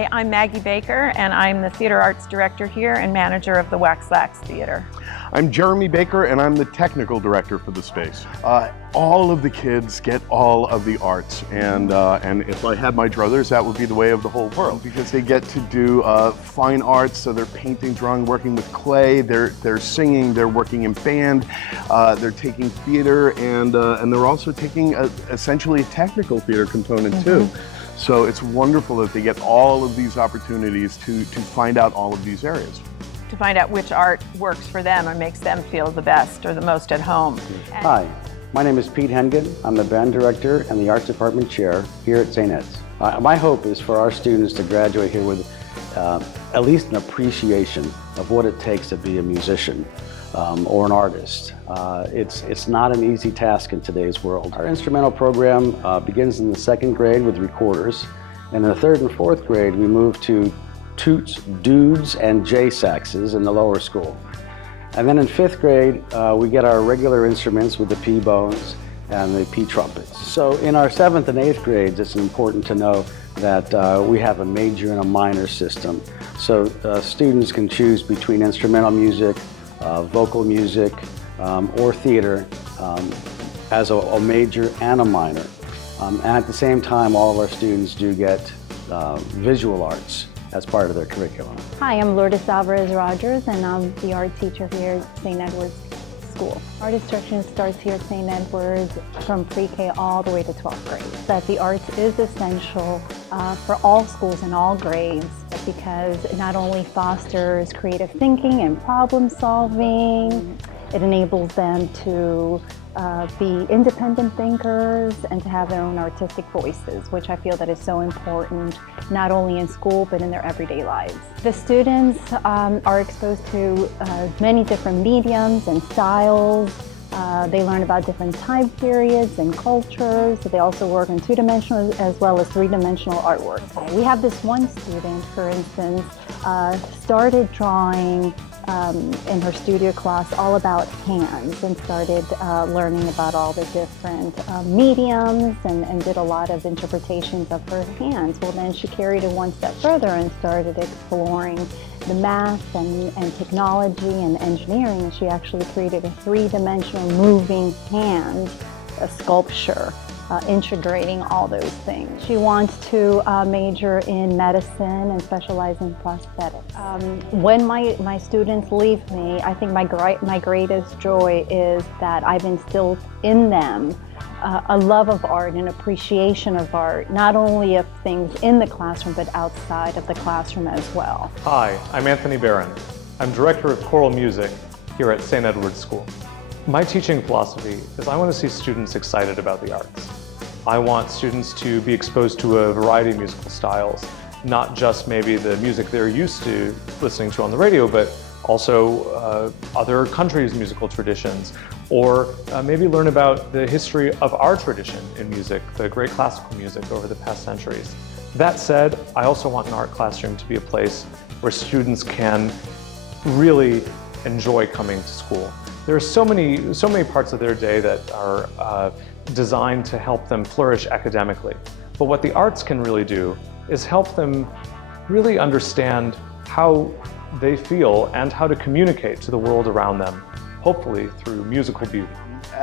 Hi, I'm Maggie Baker, and I'm the Theater Arts Director here and manager of the Wax Lax Theater. I'm Jeremy Baker, and I'm the technical director for the space. All of the kids get all of the arts, and if I had my druthers, that would be the way of the whole world, because they get to do fine arts, so they're painting, drawing, working with clay, they're singing, they're working in band, they're taking theater, and they're also taking essentially a technical theater component too. So it's wonderful that they get all of these opportunities to find out all of these areas. To find out which art works for them or makes them feel the best or the most at home. Hi, my name is Pete Hengen. I'm the band director and the Arts Department chair here at St. Ed's. My hope is for our students to graduate here with at least an appreciation of what it takes to be a musician or an artist. It's not an easy task in today's world. Our instrumental program begins in the 2nd grade with recorders, and in the 3rd and 4th grade we move to toots, dudes, and J-saxes in the lower school. And then in 5th grade, we get our regular instruments with the P-bones and the P-trumpets. So in our 7th and 8th grades, it's important to know that we have a major and a minor system. So students can choose between instrumental music, vocal music, or theater as a major and a minor. And at the same time, all of our students do get visual arts as part of their curriculum. Hi, I'm Lourdes Alvarez-Rogers, and I'm the art teacher here at St. Edward's School. Art instruction starts here at St. Edward's from pre-K all the way to 12th grade. That the arts is essential for all schools and all grades, because it not only fosters creative thinking and problem solving, it enables them to be independent thinkers and to have their own artistic voices, which I feel that is so important, not only in school, but in their everyday lives. The students are exposed to many different mediums and styles. They learn about different time periods and cultures. They also work in 2-dimensional as well as 3-dimensional artwork. We have this one student, for instance, started drawing in her studio class all about hands, and started learning about all the different mediums and did a lot of interpretations of her hands. Well, then she carried it one step further and started exploring the math and technology and engineering, and she actually created a 3-dimensional moving hand, a sculpture, integrating all those things. She wants to major in medicine and specialize in prosthetics. When my students leave me, I think my greatest joy is that I've instilled in them a love of art and appreciation of art, not only of things in the classroom, but outside of the classroom as well. Hi, I'm Anthony Barron. I'm Director of Choral Music here at St. Edward's School. My teaching philosophy is I want to see students excited about the arts. I want students to be exposed to a variety of musical styles, not just maybe the music they're used to listening to on the radio, but also other countries' musical traditions, or maybe learn about the history of our tradition in music, the great classical music over the past centuries. That said, I also want an art classroom to be a place where students can really enjoy coming to school. There are so many parts of their day that are designed to help them flourish academically. But what the arts can really do is help them really understand how they feel and how to communicate to the world around them, hopefully through musical beauty.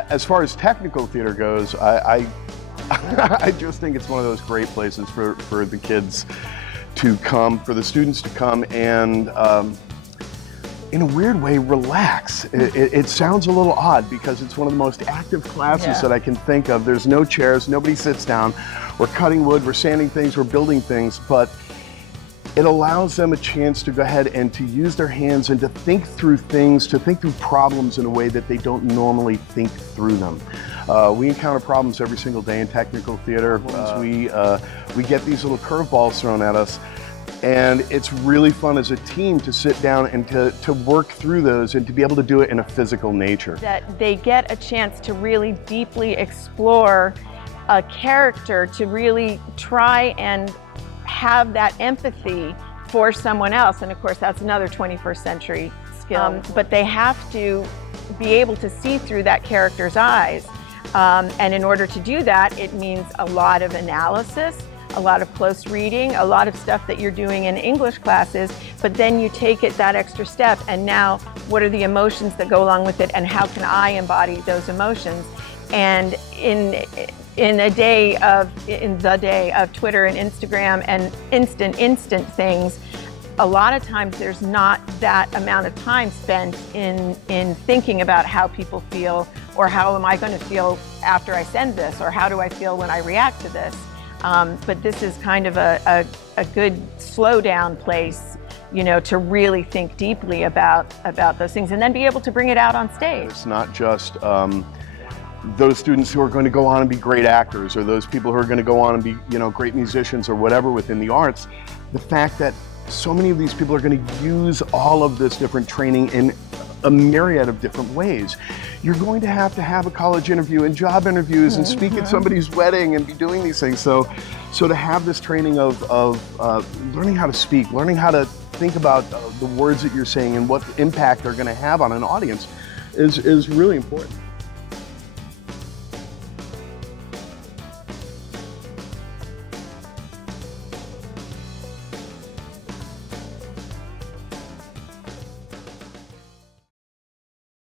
As far as technical theater goes, I just think it's one of those great places for the kids to come, for the students to come and in a weird way, relax. It sounds a little odd because it's one of the most active classes that I can think of. There's no chairs, nobody sits down. We're cutting wood, we're sanding things, we're building things, but it allows them a chance to go ahead and to use their hands and to think through things, to think through problems in a way that they don't normally think through them. We encounter problems every single day in technical theater. We get these little curveballs thrown at us. And it's really fun as a team to sit down and to work through those and to be able to do it in a physical nature. That they get a chance to really deeply explore a character, to really try and have that empathy for someone else. And of course, that's another 21st century skill. But they have to be able to see through that character's eyes. And in order to do that, it means a lot of analysis, a lot of close reading, a lot of stuff that you're doing in English classes, but then you take it that extra step, and now what are the emotions that go along with it, and how can I embody those emotions? And in the day of Twitter and Instagram and instant things, a lot of times there's not that amount of time spent in thinking about how people feel, or how am I going to feel after I send this, or how do I feel when I react to this. But this is kind of a good slow down place, you know, to really think deeply about those things, and then be able to bring it out on stage. It's not just those students who are going to go on and be great actors, or those people who are going to go on and be, you know, great musicians or whatever within the arts. The fact that so many of these people are going to use all of this different training in a myriad of different ways. You're going to have a college interview and job interviews and speak at somebody's wedding and be doing these things. So to have this training of learning how to speak, learning how to think about the words that you're saying and what impact they're going to have on an audience is really important.